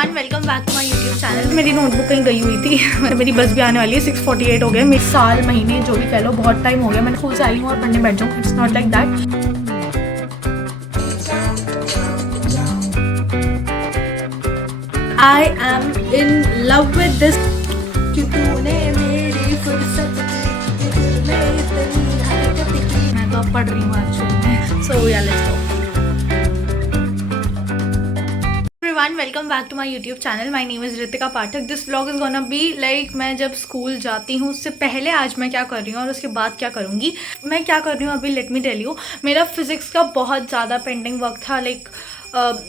Everyone, welcome back to my YouTube channel. मेरी notebook कहीं गई हुई थी मेरी बस भी आने वाली है। 6:48 हो गए। मेरे साल महीने जो भी कह लो, बहुत टाइम हो गया मैंने स्कूल से आई हूँ और पढ़ने बैठ जाऊँ। It's not like that. I am in love with this. मैं तो अब पढ़ रही हूँ actually. So yeah let's go. Everyone, welcome back to my YouTube channel. My name is Ritika Pathak. This vlog is gonna be like मैं जब school जाती हूँ उससे पहले आज मैं क्या कर रही हूँ और उसके बाद क्या करूँगी। मैं क्या कर रही हूँ अभी लेट मी टेल यू। मेरा फिज़िक्स का बहुत ज़्यादा पेंडिंग वर्क था, लाइक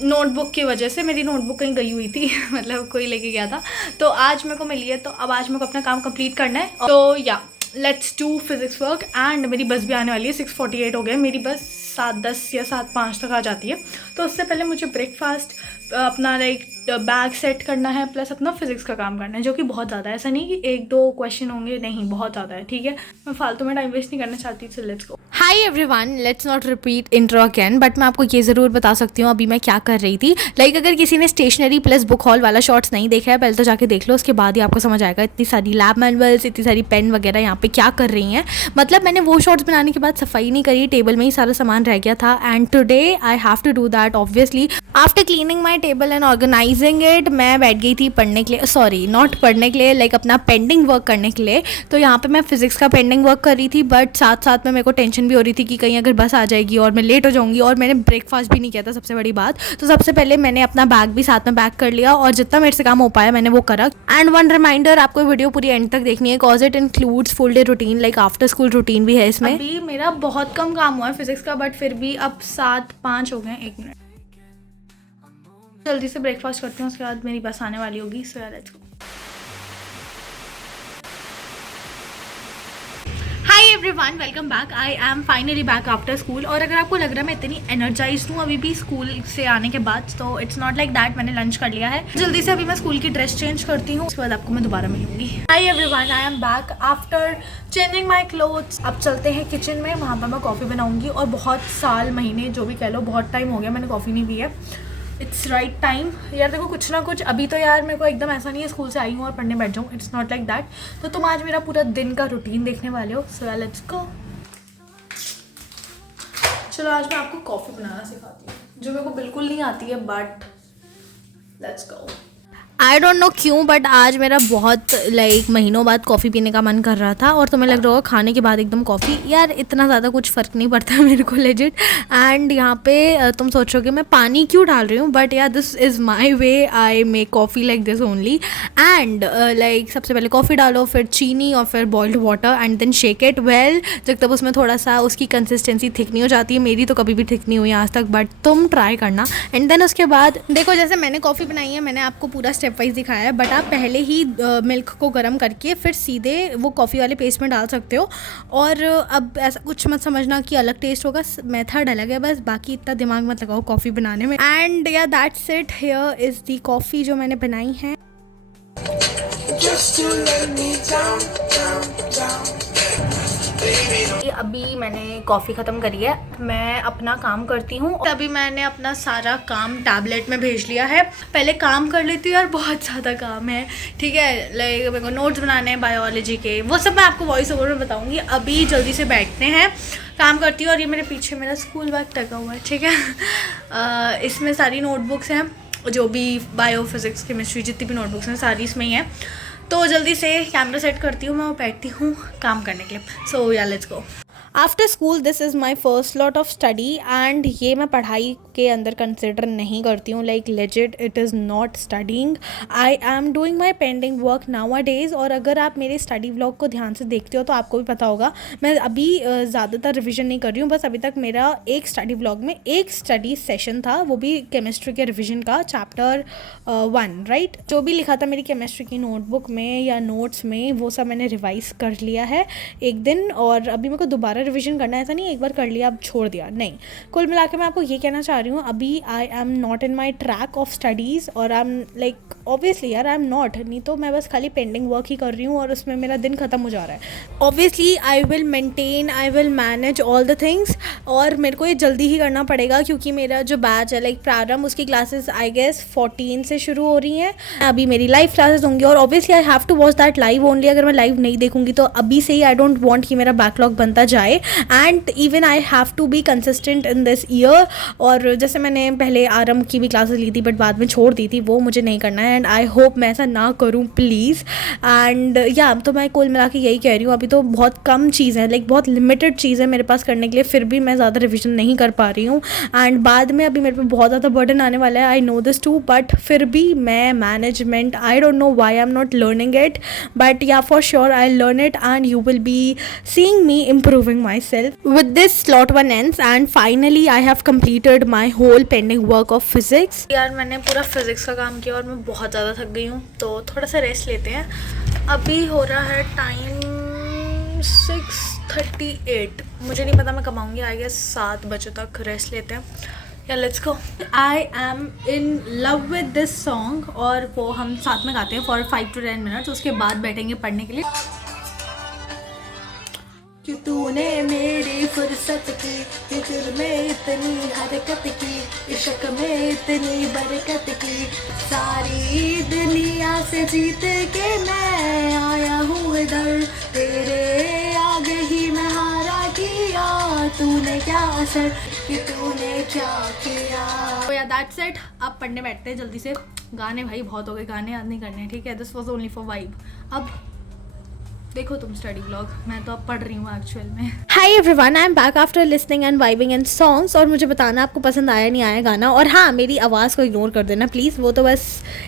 नोटबुक की वजह से। मेरी नोटबुक कहीं गई हुई थी मतलब कोई लेके गया था, तो आज मेरे को मिली है। तो अब आज मेरे को अपना काम कंप्लीट करना है। तो या let's do physics work. And मेरी बस भी आने वाली है। 6:48 हो गए। मेरी बस 7:10 या 7:05 तक आ जाती है। तो उससे पहले मुझे ब्रेकफास्ट, अपना लाइक बैग सेट करना है, प्लस अपना फिजिक्स का काम करना है, जो कि बहुत ज़्यादा है। ऐसा नहीं कि 1-2 क्वेश्चन होंगे, नहीं, बहुत ज़्यादा है। ठीक है, मैं फालतू में टाइम वेस्ट नहीं करना चाहती। So let's go. Hi everyone, let's not repeat intro again, but मैं आपको ये ज़रूर बता सकती हूँ अभी मैं क्या कर रही थी। लाइक अगर किसी ने स्टेशनरी प्लस बुक हॉल वाला शॉर्ट्स नहीं देखा है, पहले तो जाके देख लो, उसके बाद ही आपको समझ आएगा। इतनी सारी लैब मैनुअल्स, इतनी सारी पेन वगैरह यहाँ पे क्या कर रही हैं। मतलब मैंने वो शॉर्ट्स बनाने के बाद सफाई नहीं करी, टेबल में ही सारा सामान रह गया था। And today I have to do that obviously. After cleaning my table and organising it, मैं बैठ गई थी पढ़ने के लिए, सॉरी नॉट पढ़ने के लिए, लाइक अपना पेंडिंग वर्क करने के लिए। तो यहाँ पे मैं फिजिक्स का पेंडिंग वर्क कर रही थी, बट साथ साथ में मेरे को टेंशन भी हो रही थी कि कहीं अगर बस आ जाएगी और मैं लेट हो जाऊंगी। और मैंने ब्रेकफास्ट भी नहीं किया था, सबसे बड़ी बात। तो सबसे पहले मैंने अपना बैग भी साथ में पैक कर लिया और जितना मेरे से काम हो पाया मैंने वो करा। एंड वन रिमाइंडर, आपको वीडियो पूरी एंड तक देखनी है, cause it includes full day routine, like after school routine भी है इसमें। अभी मेरा बहुत कम काम हुआ है फिजिक्स का, बट फिर भी अब 7:05 हो गए। 1 मिनट, जल्दी से ब्रेकफास्ट करती हूँ, उसके बाद मेरी बस आने वाली होगी। So let's go. Hi everyone, welcome back. I am finally back after school. और अगर आपको लग रहा है मैं इतनी एनर्जाइज हूँ अभी भी स्कूल से आने के बाद, तो इट्स नॉट लाइक दैट। मैंने लंच कर लिया है। जल्दी से अभी मैं स्कूल की ड्रेस चेंज करती हूँ, उसके बाद आपको मैं दोबारा मिलूंगी। Hi everyone, I am back after changing my clothes. अब चलते हैं किचन में, वहाँ पर मैं कॉफ़ी बनाऊँगी। और बहुत साल महीने जो भी कह लो, बहुत टाइम हो गया मैंने कॉफ़ी नहीं पी है। इट्स राइट टाइम यार। देखो कुछ ना कुछ, अभी तो यार मेरे को एकदम ऐसा नहीं है स्कूल से आई हूँ और पढ़ने बैठ जाऊँ। It's not like that. तो तुम आज मेरा पूरा दिन का रूटीन देखने वाले हो। So let's go. चलो आज मैं आपको कॉफ़ी बनाना सिखाती हूँ, जो मेरे को बिल्कुल नहीं आती है, but let's go. I don't no क्यों, बट आज मेरा बहुत लाइक महीनों बाद कॉफ़ी पीने का मन कर रहा था। और तुम्हें लग रहा होगा खाने के बाद एकदम कॉफ़ी, यार इतना ज़्यादा कुछ फ़र्क नहीं पड़ता मेरे को लेजिट। एंड यहाँ पे तुम सोचोगे मैं पानी क्यों डाल रही हूँ, बट यार this is my way. I make coffee like this only. And like सबसे पहले कॉफ़ी डालो, फिर चीनी और फिर boiled water, and then shake it well, जब तक उसमें थोड़ा सा उसकी कंसिस्टेंसी थिक नहीं हो जाती है। मेरी तो कभी भी थिक नहीं हुई आज तक, बट तुम ट्राई करना। एंड देन उसके बाद देखो, जैसे मैंने कॉफ़ी बनाई है, मैंने आपको पूरा स्टेप वाइज दिखाया है, बट आप पहले ही मिल्क को गर्म करके फिर सीधे वो कॉफ़ी वाले पेस्ट में डाल सकते हो। और अब ऐसा कुछ मत समझना कि अलग टेस्ट होगा, मेथड अलग है, बस बाकी इतना दिमाग मत लगाओ कॉफ़ी बनाने में। एंड या that's it, here is the coffee जो मैंने बनाई है। अभी मैंने कॉफ़ी ख़त्म करी है, मैं अपना काम करती हूँ। अभी मैंने अपना सारा काम टैबलेट में भेज लिया है। पहले काम कर लेती हूँ, और बहुत ज़्यादा काम है। ठीक है, लाइक मेरे को नोट्स बनाने हैं बायोलॉजी के, वो सब मैं आपको वॉइस ओवर में बताऊँगी। अभी जल्दी से बैठते हैं, काम करती हूँ। और ये मेरे पीछे मेरा स्कूल बैग टंगा हुआ है। ठीक है, इसमें सारी नोटबुक्स हैं, जो भी बायो फिजिक्स केमिस्ट्री जितनी भी नोटबुक्स हैं सारी इसमें ही हैं। तो जल्दी से कैमरा सेट करती हूँ, मैं बैठती हूँ काम करने के लिए। सो yeah let's go. After school this is my first lot of study. And ये मैं पढ़ाई के अंदर कंसिडर नहीं करती हूँ, like legit it is not studying. I am doing my pending work now a days. और अगर आप मेरे स्टडी व्लॉग को ध्यान से देखते हो तो आपको भी पता होगा, मैं अभी ज़्यादातर रिविजन नहीं कर रही हूँ। बस अभी तक मेरा एक स्टडी व्लॉग में एक स्टडी सेशन था, वो भी केमिस्ट्री के रिविजन का, चैप्टर 1 राइट। जो भी लिखा था मेरी केमिस्ट्री की नोटबुक में या नोट्स में, वो सब मैंने रिवाइज़ कर लिया है एक दिन। और अभी मेरे को दोबारा रिवीजन करना है, ऐसा नहीं एक बार कर लिया अब छोड़ दिया, नहीं। कुल मिला के मैं आपको ये कहना चाह रही हूँ, अभी आई am not in my track of studies, और आई एम लाइक ऑब्वियसली यार आई एम नॉट, नहीं तो मैं बस खाली पेंडिंग वर्क ही कर रही हूँ और उसमें मेरा दिन ख़त्म हो जा रहा है। Obviously I will maintain, I will manage all the things, और मेरे को ये जल्दी ही करना पड़ेगा क्योंकि मेरा जो बैच है लाइक प्रारंभ, उसकी क्लासेस आई गेस 14 से शुरू हो रही हैं। अभी मेरी लाइव क्लासेस होंगी और obviously I have to watch that live only. अगर मैं लाइव नहीं देखूंगी तो अभी से ही आई डोंट वांट कि मेरा बैकलॉग बनता जाए, and even I have to be consistent in this year. और जैसे मैंने पहले आरंभ की भी क्लासेस ली थी बट बाद में छोड़ दी थी, वो मुझे नहीं करना है, एंड आई होप मैं ऐसा ना करूँ प्लीज़। एंड या तो मैं कुल मिला के यही कह रही हूँ, अभी तो बहुत कम चीज़ है, लाइक बहुत लिमिटेड चीज़ है मेरे पास करने के लिए, फिर भी मैं ज़्यादा रिविजन नहीं कर पा रही हूँ। एंड बाद में अभी मेरे पे बहुत ज़्यादा बर्डन आने वाला है, I know this too, but फिर भी मैं management, I don't know why I am not learning it, but yeah for sure I learn it and you will be seeing me improving myself. With this slot 1 ends and finally I have completed my whole pending work of physics. यार मैंने पूरा physics का काम किया और मैं बहुत ज़्यादा थक गई हूँ, तो थोड़ा सा रेस्ट लेते हैं। अभी हो रहा है टाइम 6:38, मुझे नहीं पता मैं कब आऊँगी, आई गेस 7 बजे तक रेस्ट लेते हैं। या let's go. I am in love with this song, और वो हम साथ में गाते हैं फॉर 5 to 10 मिनट्स, उसके बाद बैठेंगे पढ़ने के लिए। कि तूने मेरी फुर्सत की, दिल में इतनी हरकत की, इश्क में इतनी बरकत की, सारी दुनिया से जीत के मैं आया हूँ इधर, तेरे आगे ही मैं हारा किया, तूने क्या असर कि तूने क्या किया। तो या दैट्स इट, अब पढ़ने बैठते हैं जल्दी से। गाने भाई बहुत हो गए, गाने याद नहीं करने, ठीक है। This was only for vibe. अब देखो तुम स्टडी ब्लॉग, मैं तो अब पढ़ रही हूँ एक्चुअल में। Hi everyone, I am back after listening and vibing in songs, और मुझे बताना आपको पसंद आया नहीं आया गाना, और हाँ मेरी आवाज़ को इग्नोर कर देना प्लीज़, वो तो बस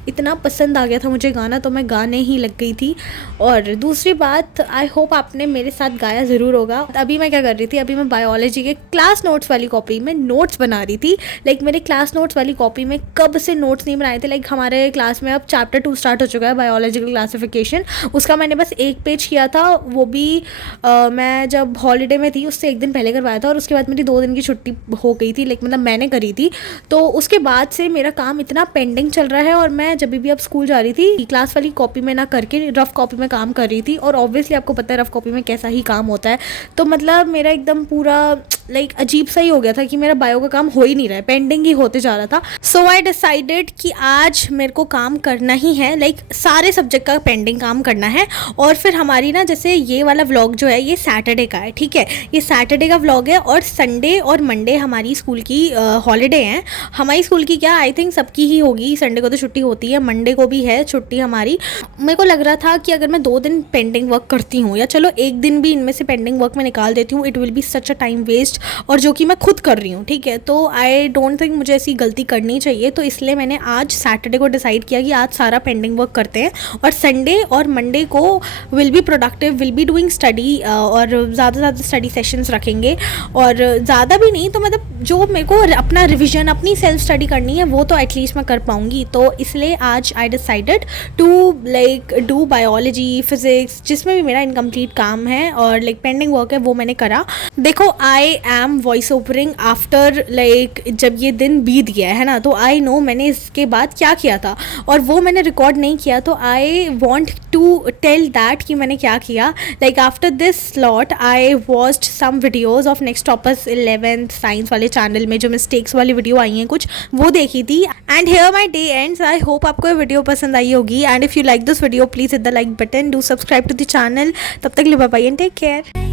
इतना पसंद आ गया था मुझे गाना, तो मैं गाने ही लग गई थी। और दूसरी बात, आई होप आपने मेरे साथ गाया ज़रूर होगा। अभी मैं क्या कर रही थी, अभी मैं बायोलॉजी के क्लास नोट्स वाली कॉपी में नोट्स बना रही थी। लाइक मेरे क्लास नोट्स वाली कॉपी में कब से नोट्स नहीं बनाए थे। लाइक हमारे क्लास में अब चैप्टर 2 स्टार्ट हो चुका है, बायोलॉजिकल क्लासिफिकेशन, उसका मैंने बस 1 पेज किया था, वो भी मैं जब हॉलीडे में थी उससे 1 दिन पहले करवाया था, और उसके बाद मेरी 2 दिन की छुट्टी हो गई थी, लाइक मतलब मैंने करी थी। तो उसके बाद से मेरा काम इतना पेंडिंग चल रहा है, और मैं जब भी अब स्कूल जा रही थी क्लास वाली कॉपी में ना करके रफ कॉपी में काम कर रही थी, और ऑब्वियसली आपको पता है रफ कॉपी में कैसा ही काम होता है। तो मतलब मेरा एकदम पूरा लाइक अजीब सा ही हो गया था कि मेरा बायो का काम हो ही नहीं रहा है, पेंडिंग ही होते जा रहा था। सो आई डिसाइडेड कि आज मेरे को काम करना ही है, लाइक सारे सब्जेक्ट का पेंडिंग काम करना है। और फिर हमारी ना, जैसे ये वाला व्लॉग जो है ये सैटरडे का है, ठीक है, ये सैटरडे का व्लॉग है, और संडे और मंडे हमारी स्कूल की हॉलीडे हैं। हमारी स्कूल की क्या, आई थिंक सबकी ही होगी, संडे को तो छुट्टी होती है, मंडे को भी है छुट्टी हमारी। मेरे को लग रहा था कि अगर मैं 2 दिन पेंडिंग वर्क करती हूँ, या चलो 1 दिन भी इनमें से पेंडिंग वर्क में निकाल देती हूँ, it will be such a time waste, और जो कि मैं खुद कर रही हूँ, ठीक है। तो आई डोंट थिंक मुझे ऐसी गलती करनी चाहिए, तो इसलिए मैंने आज सैटरडे को डिसाइड किया कि आज सारा पेंडिंग वर्क करते हैं, और संडे और मंडे को will be productive, will be doing study, और ज़्यादा से ज़्यादा स्टडी सेशंस रखेंगे, और ज़्यादा भी नहीं तो मतलब जो मेरे को अपना रिविजन, अपनी सेल्फ स्टडी करनी है वो तो एटलीस्ट मैं कर पाऊँगी। तो इसलिए आज I decided to like do biology, physics, जिसमें भी मेरा इनकम्प्लीट काम है और लाइक पेंडिंग वर्क है वो मैंने करा। देखो I am voice ovarian after like जब ये दिन बीत गया है ना, तो आई नो मैंने इसके बाद क्या किया था, और वो मैंने रिकॉर्ड नहीं किया, तो I want to tell that कि मैंने क्या किया। Like after this slot I watched some videos of next toppers 11th science वाले चैनल में, जो मिस्टेक्स वाली वीडियो आई हैं कुछ, वो देखी थी। And here my day ends. I hope आपको ये वीडियो पसंद आई होगी, and if you like this video please hit the like button, do subscribe to the channel. तब तक के लिए bye bye and take care.